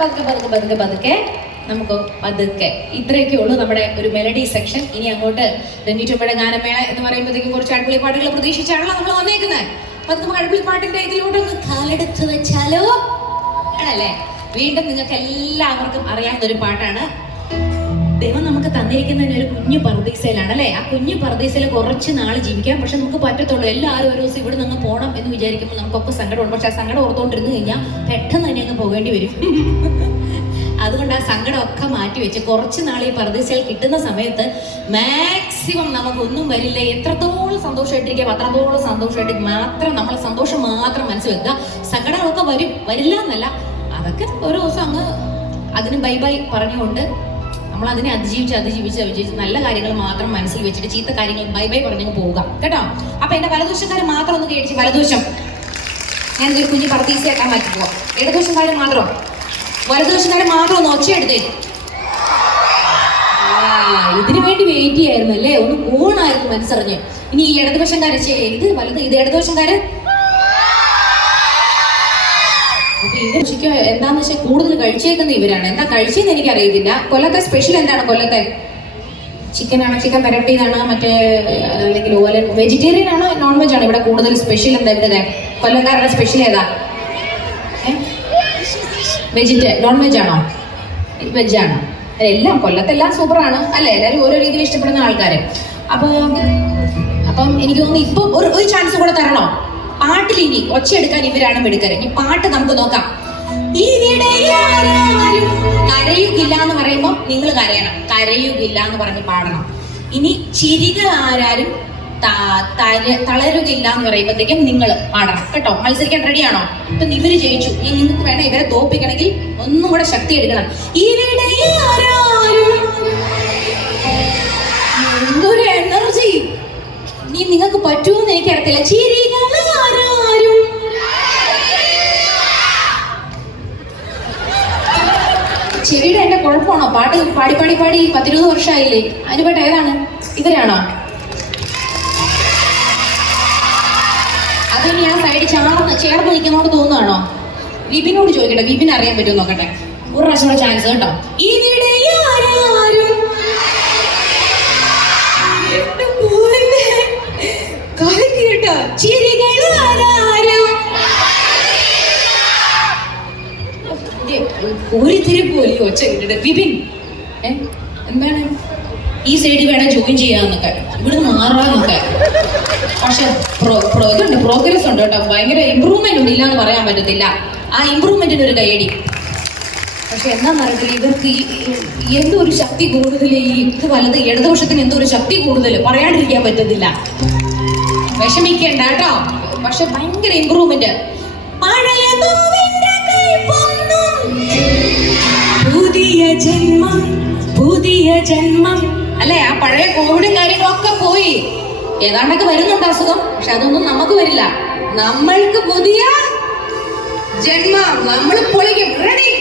പതുക്കെ പതുക്കെ പതുക്കെ പതുക്കെ നമുക്ക് പതുക്കെ. ഇത്രയൊക്കെ ഉള്ളൂ നമ്മുടെ ഒരു മെലഡി സെക്ഷൻ ഇനി അങ്ങോട്ട് രഞ്ജിച്ചമ്മയുടെ ഗാനമേള എന്ന് പറയുമ്പോഴത്തേക്കും കുറച്ച് അടിപൊളി പാട്ടുകൾ പ്രതീക്ഷിച്ചാണല്ലോ നമ്മൾ വന്നേക്കുന്നത്. അപ്പൊ നമുക്ക് അടിപൊളി പാട്ടിന്റെ ഇതിലൂടെ ഒന്ന് കാലെടുത്ത് വെച്ചാലോ? ആണല്ലേ? വീണ്ടും നിങ്ങൾക്ക് എല്ലാവർക്കും അറിയാവുന്ന ഒരു പാട്ടാണ്. ദൈവം നമുക്ക് തന്നിരിക്കുന്ന ഒരു കുഞ്ഞു പർദീസയിലാണ് അല്ലേ? ആ കുഞ്ഞു പർദീസയിൽ കുറച്ച് നാൾ ജീവിക്കാം. പക്ഷെ നമുക്ക് പറ്റത്തുള്ളൂ. എല്ലാവരും ഒരു ദിവസം ഇവിടെ നിന്ന് പോകണം എന്ന് വിചാരിക്കുമ്പോൾ നമുക്കൊക്കെ സങ്കടമുണ്ട്. പക്ഷെ ആ സങ്കടം ഓർത്തോണ്ടിരുന്നു കഴിഞ്ഞാൽ പെട്ടെന്ന് തന്നെ അങ്ങ് പോകേണ്ടി വരും. അതുകൊണ്ട് ആ സങ്കടമൊക്കെ മാറ്റി വെച്ച് കുറച്ച് നാൾ ഈ പർദീസയിൽ കിട്ടുന്ന സമയത്ത് മാക്സിമം നമുക്കൊന്നും വരില്ല. എത്രത്തോളം സന്തോഷമായിട്ടിരിക്കാം അത്രത്തോളം സന്തോഷമായിട്ട് മാത്രം നമ്മൾ സന്തോഷം മാത്രം മനസ്സിൽ വെക്കുക. സങ്കടങ്ങളൊക്കെ വരും. വരില്ല എന്നല്ല. അതൊക്കെ ഒരു ദിവസം അങ്ങ് അതിന് ബൈ ബൈ പറഞ്ഞുകൊണ്ട് നമ്മൾ അതിനെ അതിജീവിച്ച് അതിജീവിച്ച് അതിജീവിച്ച് നല്ല കാര്യങ്ങൾ മാത്രം മനസ്സിൽ വെച്ചിട്ട് ചീത്ത കാര്യങ്ങൾ ബൈ ബൈ പറഞ്ഞു പോവുക. കേട്ടോ? അപ്പൊ എന്റെ വലദോഷക്കാരെ മാത്രം ഒന്ന് കേട്ടിച്ച് വലദോഷം ഞാൻ ഒരു കുഞ്ഞു പറത്തീസയാക്കാൻ മാറ്റി പോവാം ഇടദോഷക്കാരെ മാത്രം. വലദോഷക്കാരെ മാത്രം ഒന്ന് ഒച്ച എടുത്തേ ഇതിനു വേണ്ടി വെയിറ്റ് ചെയ്യായിരുന്നു അല്ലേ? ഒന്ന് ഊണായിരുന്നു മനസ്സറിഞ്ഞ്. ഇനി ഈ ഇടതുപക്ഷംകാരെ ഇത് വലത് ഇത് ഇടതുവശംകാര് ഉച്ചയ്ക്ക് എന്താന്ന് വെച്ചാൽ കൂടുതൽ കഴിച്ചേക്കുന്ന ഇവരാണ്. എന്താ കഴിച്ചെന്ന് എനിക്ക് അറിയത്തില്ല കൊല്ലത്തെ സ്പെഷ്യൽ എന്താണ് കൊല്ലത്തെ? ചിക്കൻ ആണോ ചിക്കൻ പെരട്ടിയതാണോ? മറ്റേ അല്ലെങ്കിൽ ഓലൻ വെജിറ്റേറിയൻ ആണോ? നോൺ വെജ് ആണോ? ഇവിടെ കൂടുതൽ സ്പെഷ്യൽ എന്താ ഇവിടെ കൊല്ലക്കാരുടെ സ്പെഷ്യൽ ഏതാ? വെജിറ്റേ നോൺ വെജ് ആണോ? വെജ് ആണോ? എല്ലാം കൊല്ലത്തെല്ലാം സൂപ്പറാണ് അല്ലേ? എല്ലാവരും ഓരോ രീതിയിൽ ഇഷ്ടപ്പെടുന്ന ആൾക്കാർ അപ്പൊ അപ്പം എനിക്ക് തോന്നുന്നു ഇപ്പൊ ഒരു ഒരു ചാൻസ് കൂടെ തരണോ? പാട്ടിൽ ഇനി ഒച്ചയെടുക്കാൻ ഇവരാണ് മിടുക്കര്. ഈ പാട്ട് നമുക്ക് നോക്കാം. കരയുകില്ല എന്ന് പറയുമ്പോൾ നിങ്ങൾ കരയണം. കരയുകില്ല എന്ന് പറഞ്ഞ് പാടണം. ഇനി ചിരികൾ ആരാരും തളരുകില്ല എന്ന് പറയുമ്പോഴത്തേക്കും നിങ്ങൾ പാടണം. കേട്ടോ? മത്സരിക്കാൻ റെഡിയാണോ ഇപ്പൊ ഇവർ ജയിച്ചു. ഇനി നിങ്ങൾക്ക് വേണം ഇവരെ തോപ്പിക്കണമെങ്കിൽ ഒന്നും കൂടെ ശക്തി എടുക്കണം. ഇവിടെ എന്തൊരു എനർജി നീ നിങ്ങൾക്ക് പറ്റുമെന്ന് എനിക്കറിയത്തില്ല. ചിരികൾ ആരാരും ചെവിയുടെ എന്റെ കുഴപ്പമാണോ? പാട്ട് പാടി പാടി പാടി പത്തിരുപത് വർഷമായില്ലേ? അതിന് പാട്ട് ഏതാണ്? ഇവരാണോ? അതിന് ഞാൻ സൈഡിൽ ചേർന്ന് ചേർന്ന് നിൽക്കുന്നോണ്ട് തോന്നുകയാണോ വിപിനോട് ചോദിക്കട്ടെ വിപിൻ അറിയാൻ പറ്റുമോ നോക്കട്ടെ. ഒരു പ്രാവശ്യം ചാൻസ് കേട്ടോ. ഇവിടെ കോരിത്തിരിപ്പ് പോലും ഈ ഒച്ച കേട്ടിട്ട് വിപിൻ എന്താണ്? ഈ സൈഡിൽ വേണം ജോയിൻ ചെയ്യാന്നൊക്കെ. ഇവിടുന്ന് മാറാന്നൊക്കെ. പക്ഷെ ഇതുണ്ട് പ്രോഗ്രസ് ഉണ്ട് കേട്ടോ. ഭയങ്കര ഇമ്പ്രൂവ്മെന്റ് ഉണ്ട് ഇല്ലാന്ന് പറയാൻ പറ്റത്തില്ല. ആ ഇമ്പ്രൂവ്മെന്റിന് ഒരു കൈയടി പക്ഷെ എന്താണെന്നറിയത്തില്ല ഇവർക്ക് എന്തൊരു ശക്തി കൂടുതൽ ഈ ഇത് വലത് ഇടതുപക്ഷത്തിന് എന്തൊരു ശക്തി കൂടുതൽ പറയാണ്ടിരിക്കാൻ പറ്റത്തില്ല. വിഷമിക്കേണ്ട കേട്ടോ. പക്ഷെ ഭയങ്കര ഇമ്പ്രൂവ്മെന്റ് ജന്മം പുതിയ ജന്മം. അല്ലെ ആ പഴയ കോവിഡും കാര്യങ്ങളൊക്കെ പോയി. ഏതാണ്ടൊക്കെ വരുന്നുണ്ട് അസുഖം പക്ഷെ അതൊന്നും നമുക്ക് വരില്ല. നമ്മൾക്ക് പുതിയ ജന്മം നമ്മൾ പൊളിക്കും. റെഡി